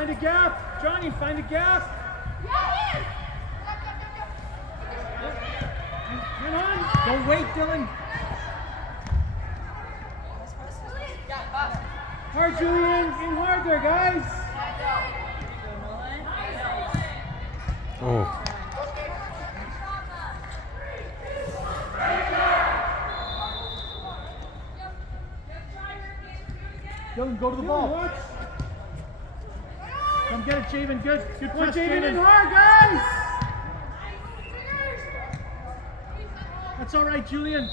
find a gap. Johnny, find a gap. Get on. Don't wait, Dylan. Hard, Julian. In hard there, guys. Oh. Dylan, go to the ball. Watch. Come get it, Javen. Good. Good point, Javen. In hard, guys. That's all right, Julian.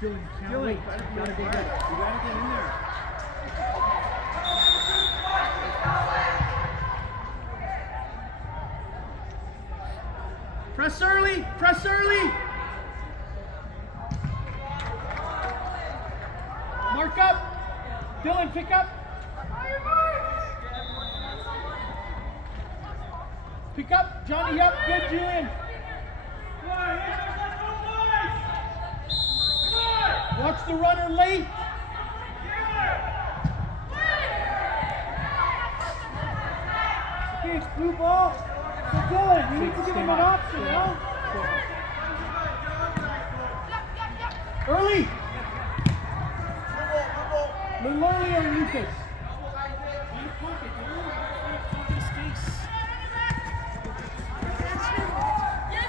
Julian, you can't wait. You gotta go get it. You gotta get in there. Press early. Press early. Mark up. Dylan, pick up. Pick up. Johnny up. Good, Julian. Watch the runner late. Okay, it's blue ball. So Dylan, you need to give him an option, you know? Early. Lurley or Lucas?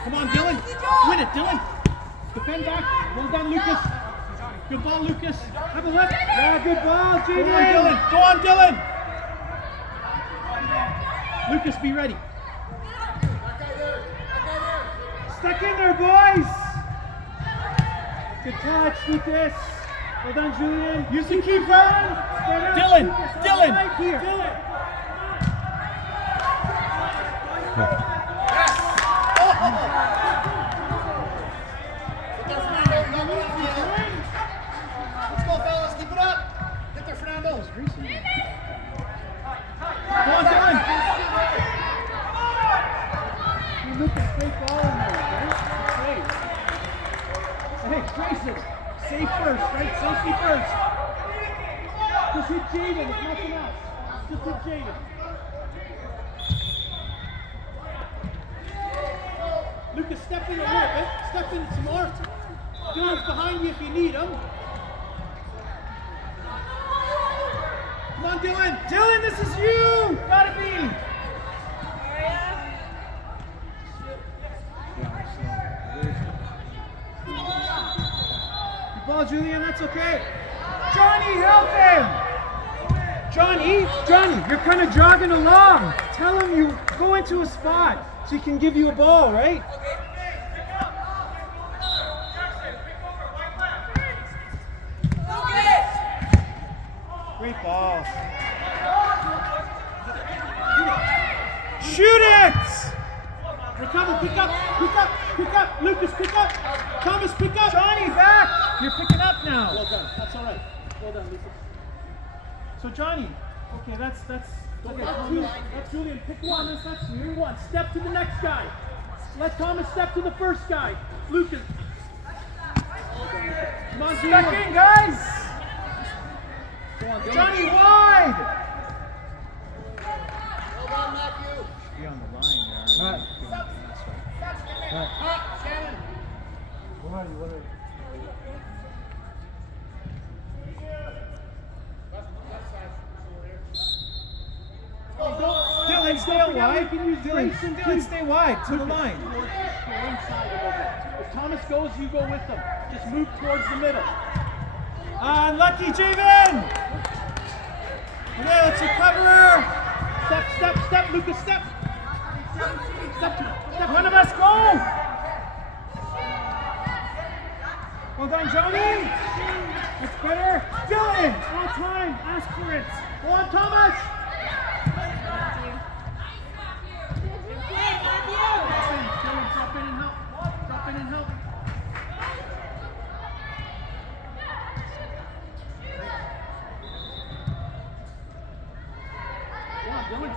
Come on, Dylan. Win it, Dylan. Defend back. Well done, Lucas. Good ball, Lucas. Have a look. Yeah, good ball, Jaden. Go on, Dylan. Lucas, be ready. Stuck in there, boys. Good touch, Lucas. Well done, Julian. Use the keeper. Dylan. Dylan. Right here. Dylan. Safe first, right? Safety first. Just hit Jaden, if nothing else. Just hit Jaden. Lucas, step in a little bit. Step in some more. Dylan's behind you if you need him. Come on, Dylan. Dylan, this is you. Gotta be. Ball, Julian, that's okay. Johnny, help him! Johnny, you're kind of jogging along. Tell him you go into a spot so he can give you a ball, right? Great ball. Shoot it! Recover, pick up. Lucas, pick up. Thomas, pick up. Johnny, back. You're picking up now. Well done. That's all right. Well done, Lucas. So Johnny, okay, that's Julian. Pick one. That's your one. Step to the next guy. Let Thomas step to the first guy. Lucas. Come on, Julian. Stuck in, guys. Go on, Johnny, wide. Well done, Matthew. Be on the line there. Shannon. What are you? Dylan, stay wide. Dylan, stay wide to the line. If Thomas goes, you go with him. Just move towards the middle. Unlucky, Javen. Okay, let's recover. Step, Lucas, step. Step. One of us, go. Well done, Johnny. That's better. Dylan, all time. Ask for it. Go on, Thomas. Drop in and help. Come on, Dylan.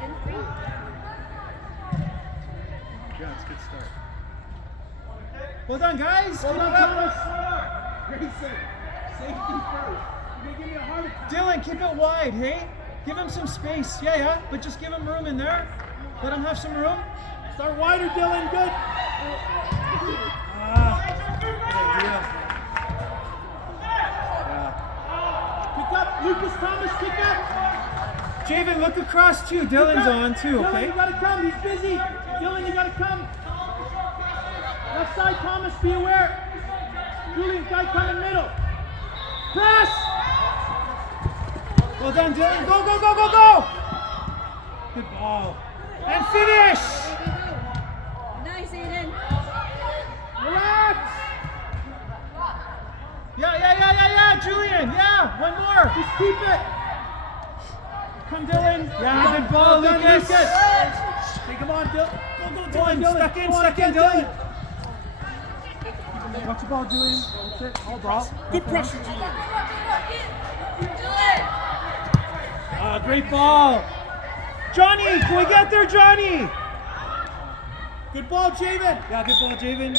Yeah, it's a good start. Well done, guys. Well done, Thomas. Great save. keep it wide, hey? Give him some space. Yeah, but just give him room in there. Let him have some room. Start wider, Dylan. Good. Good idea. Pick up. Lucas Thomas, pick up. Javen, look across too. Dylan's on too, Dylan, okay? you gotta come. He's busy. Dylan, you gotta come. Left side, Thomas, be aware. Julian, guy coming middle. Pass! Well done, Dylan. Go, go, go, go, go! Good ball. And finish! Nice, Aiden. Relax! Yeah, Julian. Yeah, one more. Just keep it. Come, Dylan. Yeah, good ball, Well done, Lucas. Take him on, Dylan. Go, Dylan, Dylan. stuck in, Go on, stuck in, get Dylan. Watch the ball, Julian. That's it. All ball. Good pressure, Julian. Great ball. Johnny, can we get there, Johnny? Good ball, Javen. Yeah, good ball, Javen.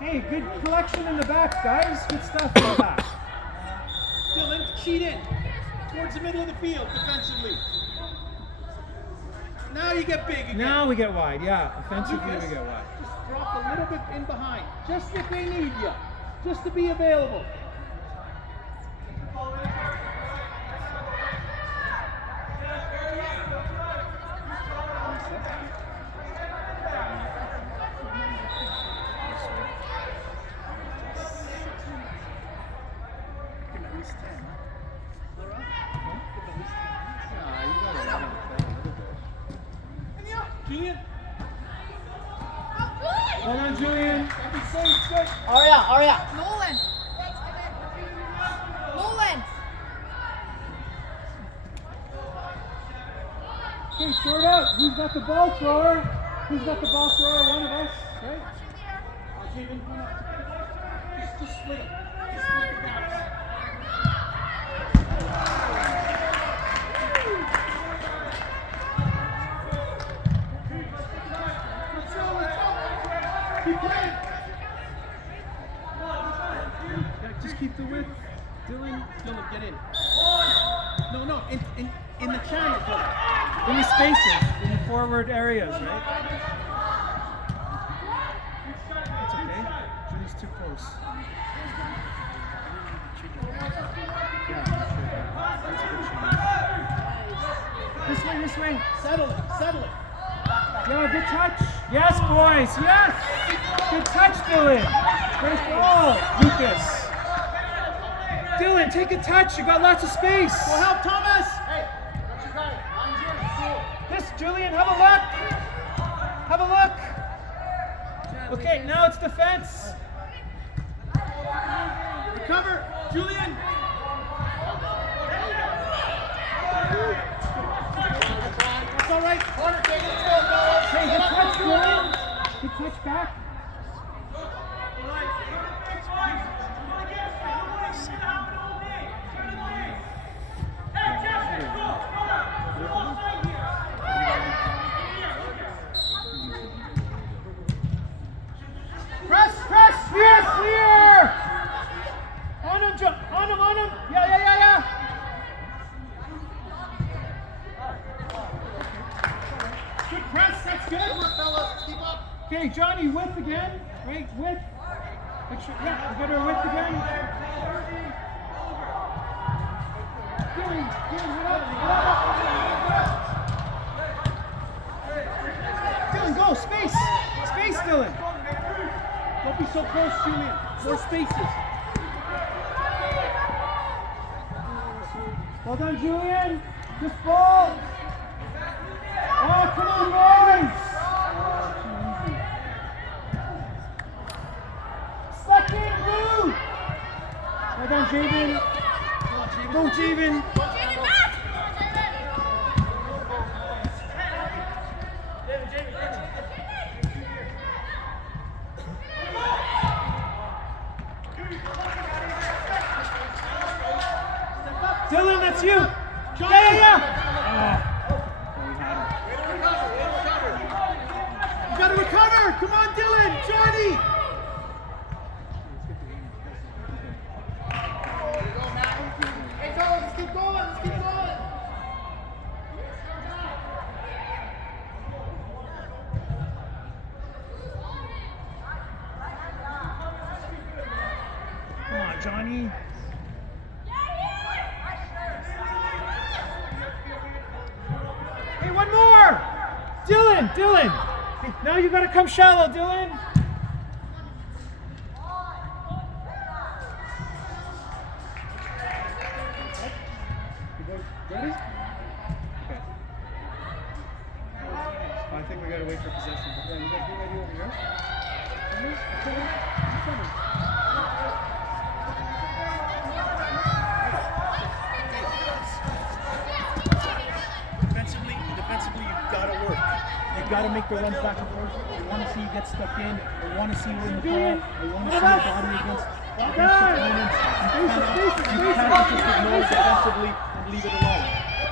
Hey, good collection in the back, guys. Good stuff in the back. Dylan, cheat in. Towards the middle of the field, defensively. Now you get big again. Now we get wide, yeah. Offensively, Lucas, we get wide. just drop a little bit in behind. Just if they need you. Just to be available. Julian, Hold on, Julian. be safe, good. Aria. Nolan. Nolan. Okay, sort out. Who's got the ball thrower? Who's got the ball thrower? One of us, right? Javen, come up. Just split it. Just split the gaps. Keep playing. Yeah, just keep the width. Dylan. Dylan, get in. No, in the channel, Dylan. In the spaces, in the forward areas, right? It's okay. Julie's too close. Yeah, that's a good shot. This way. Settle it. Yeah, good touch. Yes, boys. Yes. Good touch, Dylan. Great ball, Lucas. Dylan, take a touch. You got lots of space. Go help Thomas. Hey, that's your guy. Line's yours. Cool. This, Julian, have a look. Have a look. Okay, now it's defense. Recover, Julian. That's all right. Corner, take it. Let's go, fellas. Hey, good touch, Dylan. Good touch back. Press. Clear. On him, Joe. On him. Yeah. Good press. That's good. Good work, fellas. Keep up. Okay, Johnny, width again. Right, width. Make sure, yeah, we got our width again. Dylan, Dylan, go, space, Dylan. Don't be so close, Julian. More spaces. Well done, Julian. Just ball. Oh, come on, boys. Second move. Well done, Javen. Go, Javen. Dylan, that's you. Yeah. You gotta recover. Come on, Dylan! Johnny! Hey, fellas, let's keep going. Let's keep going. Come on, Johnny. Hey, one more! Dylan! Hey, now you gotta come shallow, Dylan. Ready? Okay. I think we gotta wait for possession. But then you guys be ready over here? Defensively, you've got to work. You've got to make the runs back and forth. I want to see you get stuck in. I want to see you in the ball. I want to see you body against opponents. You can't just ignore it defensively and leave it alone.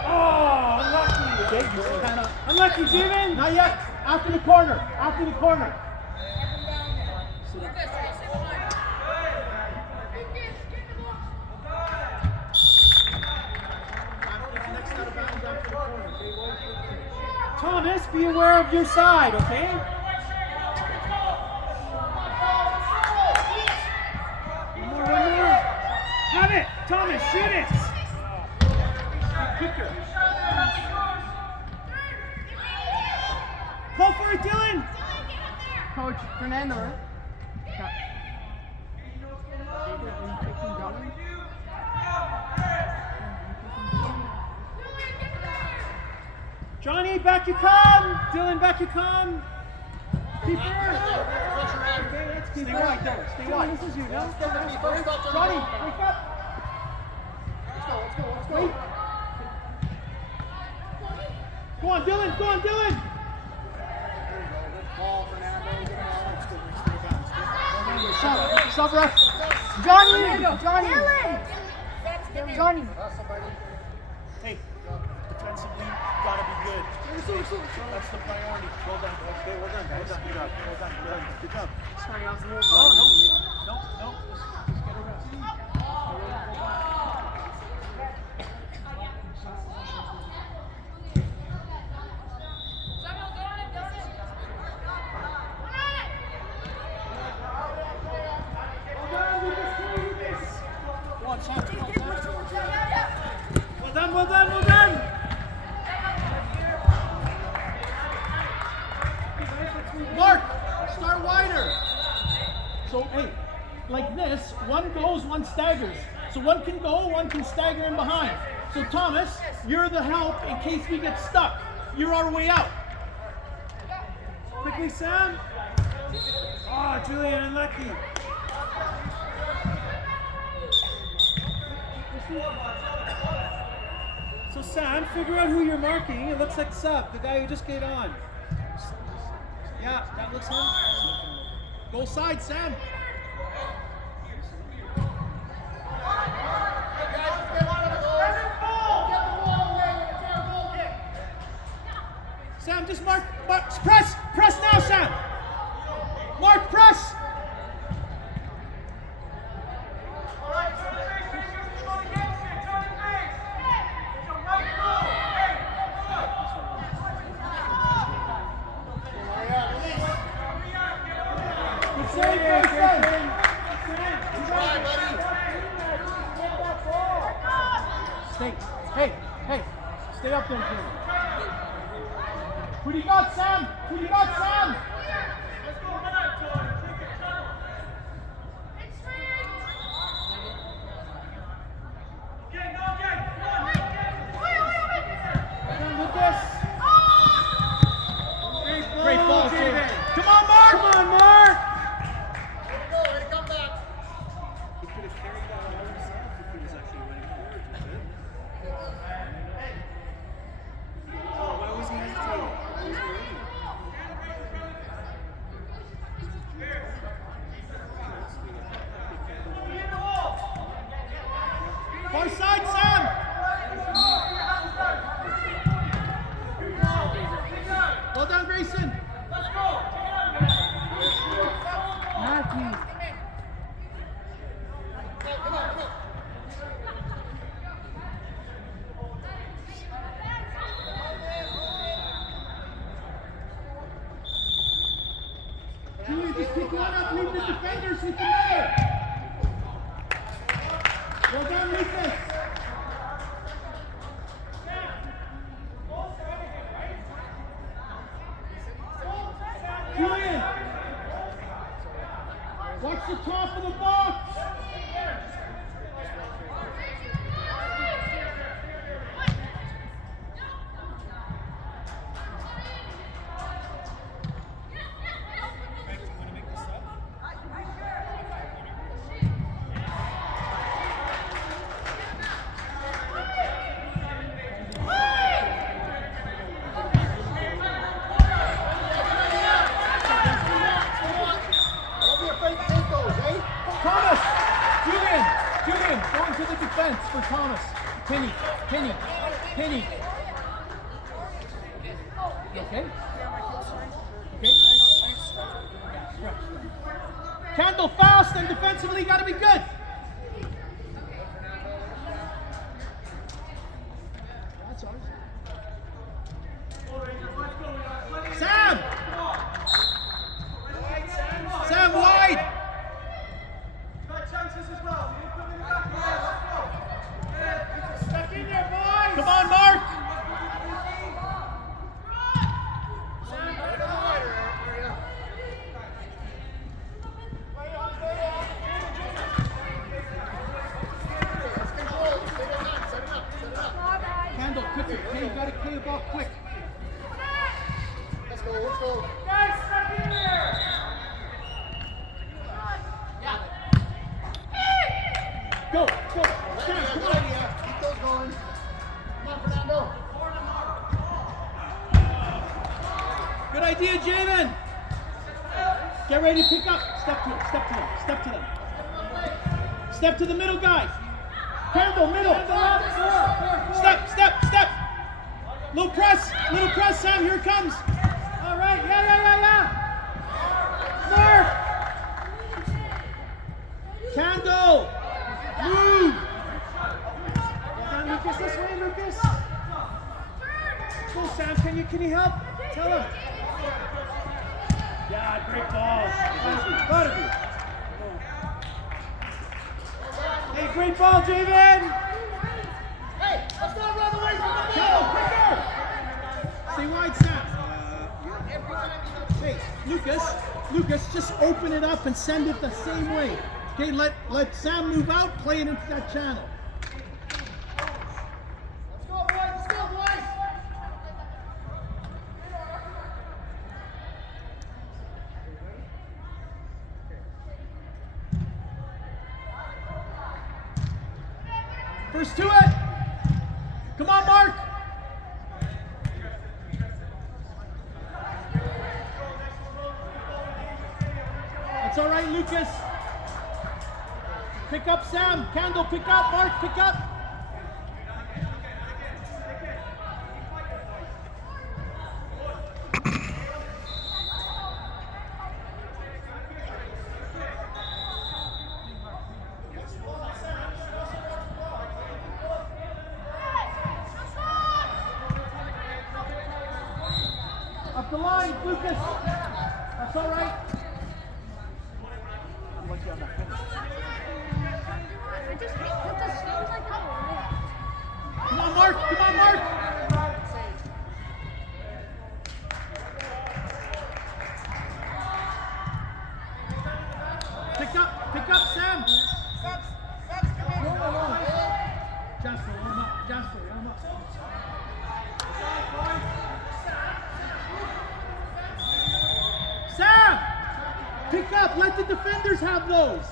Oh, unlucky. Okay, you kind of unlucky, Steven. Not yet. After the corner. After the corner. Thomas, be aware of your side, okay? One more. Have it! Thomas, shoot it! Kicker. Call for it, Dylan! Coach Fernando, right? Johnny, back you come! Dylan, back you come! Keeper! Okay, let's keep Stay wide, Dylan. Stay wide. This is you, no? Johnny, wake up! Let's go. Wait. Go on, Dylan! Go on, Dylan! Ball, Fernando. Stop, ref! Johnny. Hey, defensively, gotta be good. That's the priority. Well done, guys. Okay, well done, guys. Good job. Good job. No. Just get a rest. Go on, Sam. Well done. Mark, start wider. So, hey, like this, one goes, one staggers. So one can go, one can stagger in behind. So Thomas, you're the help in case we get stuck. You're our way out. Quickly, Sam. Oh, Julian, unlucky. So Sam, figure out who you're marking. It looks like Sub, the guy who just got on. Yeah, that looks him. Goal side, Sam. Sam, just mark, press now, Sam. Mark, press. Hey, stay up there, kid. Who do you got, Sam? Great ball, David. Come on, Mark. Way to come back. He could have carried that all himself if he was actually running forward with it. Why was he hesitating? Why was he waiting? Far side, Sam! Well done, Grayson! Let's go! pick one up, leave the defenders with another. Well done, Lucas. Julian, watch the top of the box. Thomas! Julian, going to the defense for Thomas. Penny. You okay? Okay? Candle fast and defensively gotta be good. That's ours. Sam! Sam wide! Come on, Mark! Kendall, quickly. Okay, you gotta clear the ball quick. Let's go. Guys, stuck in there! Go! Sam, come on! Keep those going. Come on, Fernando. Good idea, Jamin! Get ready to pick up. Step to them. Step to the middle guy. Handle, middle. Step. Little press, Sam, here it comes. All right, yeah. Mark! Candle! Move! Well done, Lucas. This way, Lucas. Go, Sam. Can you help? Tell him. Yeah, great ball. Gotta be. Hey, great ball, Javen. Hey, let's not run away from the Go, ball. quicker. Stay wide, Sam. Hey, Lucas, just open it up and send it the same way. Okay, let Sam move out, play it into that channel. Let's go, boys. First to it. Come on, Mark. That's all right, Lucas. Pick up, Sam. Candle, pick up. Mark, pick up. Up the line, Lucas. That's all right. I'm lucky on that finish. Come on, Mark. Pick up, Sam. Jasper, warm up. Sam! Pick up, let the defenders have those.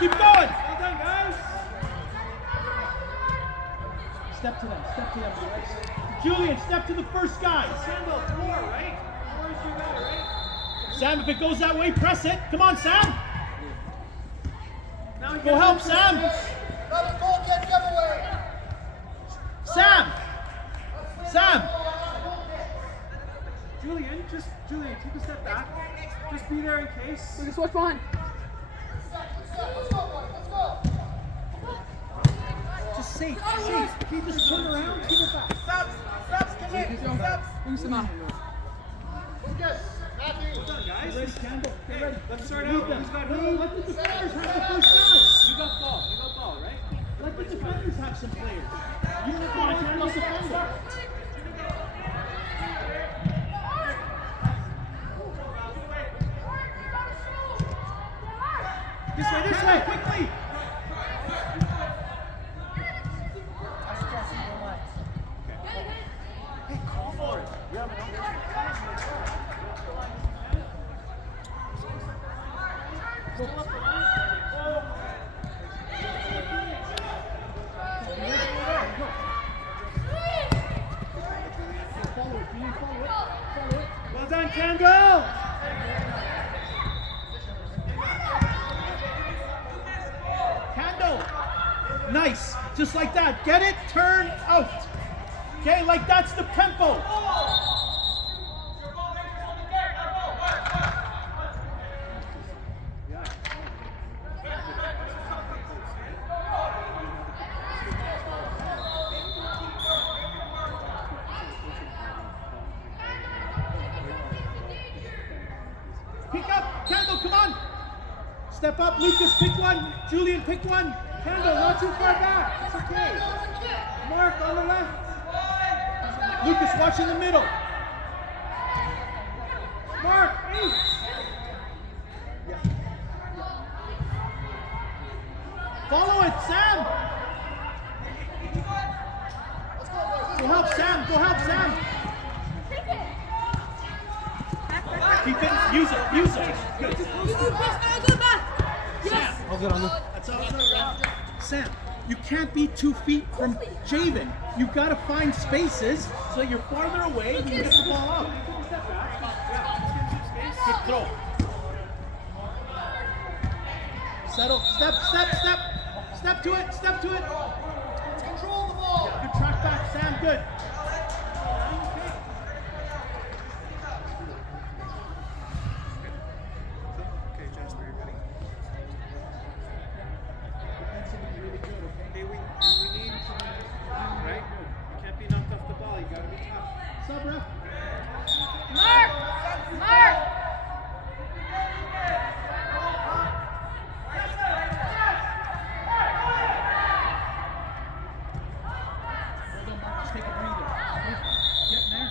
Keep going. Well done, guys. Step to them, guys. Julian, step to the first guy. Sandal, 4, right? 4 is your guy, right? Sam, if it goes that way, press it. Come on, Sam. Now Go help, Sam. Another goal, get giveaway. Sam! Julian, Julian, take a step back. Just be there in case. Lucas, watch behind. Just safe. Keep this turn around, keep it back. Lucas, come on. Guys, Ready, Campbell? Get ready. let's start Lead out. them. Who's got No, who? let the defenders have the first down. You got ball, right? Let the defenders have some players. You don't want to handle defender. This way, Quickly. Hey, call for it. Well done, Campbell! Candle. Nice. Just like that. Get it, turn, out. Okay, like that's the tempo. Pick up. Candle, come on. Step up. Lucas, pick one. Julian, pick one. Campbell, not too far back. It's okay. Mark on the left. Lucas, watch in the middle. Mark, 8. Follow it, Sam. Go help Sam. Go help Sam. Keep it. Use it. Good. Yes. I'll get on the. That's all. Sam, you can't be 2 feet from Javen. You've got to find spaces so that you're farther away and you get the ball out. Good throw. Settle. Step to it. Control the ball. Good track back, Sam. Good. Okay, Jasper, you ready? Okay, we need, right? You can't be knocked off the ball. You gotta be tough. Sub ref. Mark. Hold on, Mark. Just take a breather. Get in there.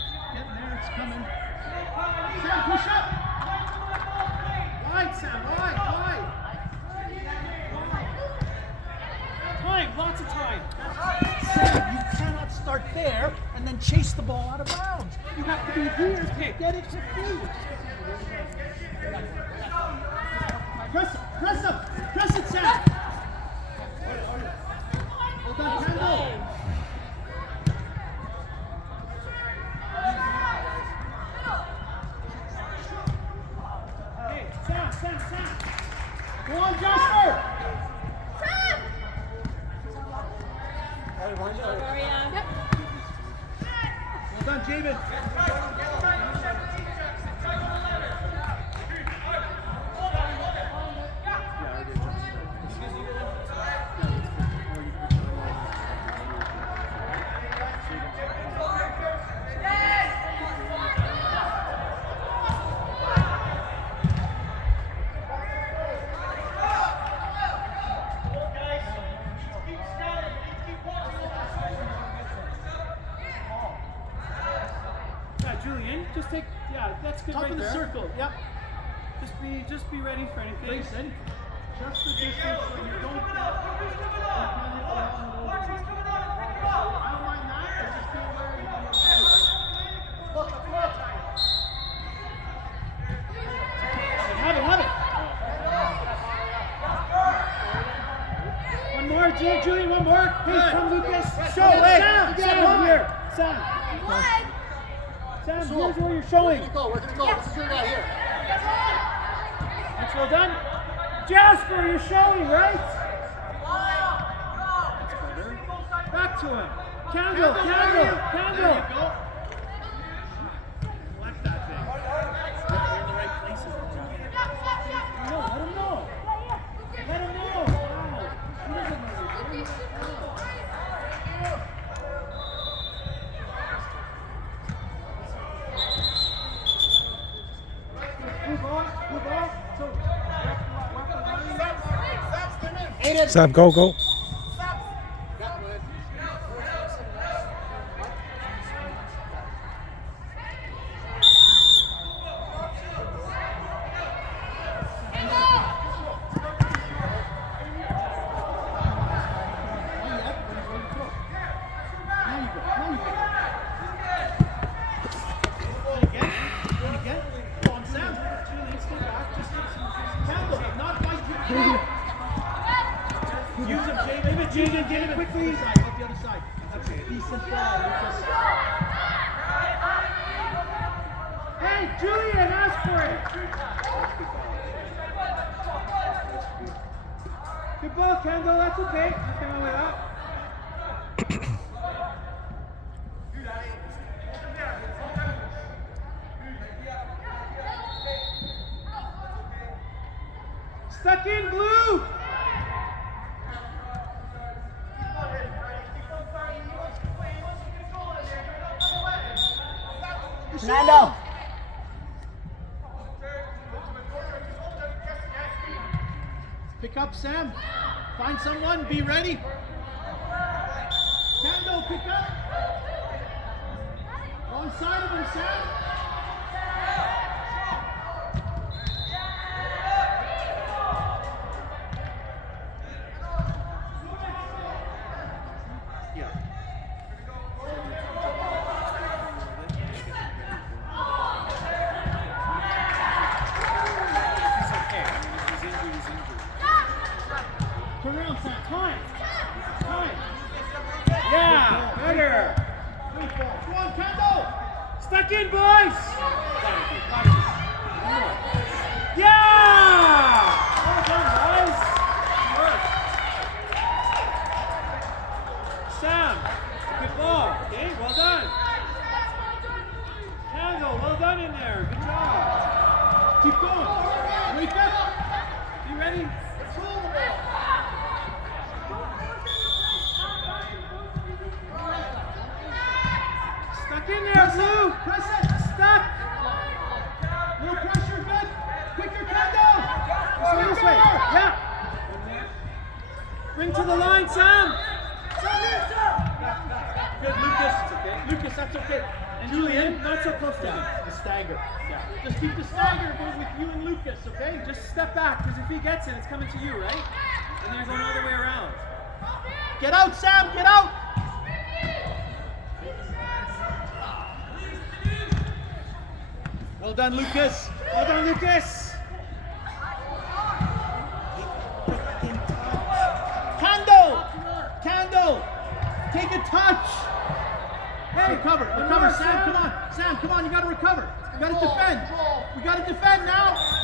It's coming. Sam, push up. Wide, Sam. Wide. Time, lots of time. Sam, you cannot start there and then chase the ball out of bounds. You have to be here to get it to feet. Press it, Sam. Well done, Campbell. Hey, Sam. Go on, Jasper. Yep. Well done, Javen. Yeah, Julian, just take, that's good Top right of the there. circle. Yep. Just be ready for anything. Listen. Just the distance so you don't get. Have it. One more, Julian, one more. Hey, come Lucas. Show, Hey, Sam here. Sam, here's where you're showing. Where's the goal? This is your guy here. That's well done. Jasper, you're showing, right? Back to him. Candle. There you go. Left that thing. We're in the right places. No, let him know. Let him know. Wow. He doesn't know what he's doing. Move on. So, Sam, go. Jaden, quickly. The other side. Okay. Decent ball, Lucas. hey, Julian, ask for it. Good ball, Kendall. That's okay. Nothing wrong with that. Stuck in, blue. Fernando. Pick up, Sam. Find someone. Be ready. Kendall, pick up. Wrong side of him, Sam. Turn around, Sam. Time. Yeah, better. Come on, Kendall. Stuck in, boys. Yeah. Well done, boys. Sam, good ball. Okay, well done. Kendall, well done in there. Good job. Keep going. Wake up. You ready? Stuck in there, Blue. Press it. Stuck. Little pressure, good. Quicker, Kendall. This way. Yeah. Bring to the line, Sam. Good, Lucas. It's okay. Lucas, that's okay. And Julian, not so close to him. The stagger. Yeah. Just keep the stagger going with you and Lucas, okay? Just step back, because if he gets it, it's coming to you, right? And then you're going all the way around. Get out, Sam. Get out. Well done, Lucas. Well done, Lucas. Kendall. Take a touch. Hey, Recover, Sam. Come on. Sam, come on. You got to recover. You got to defend. We got to defend now.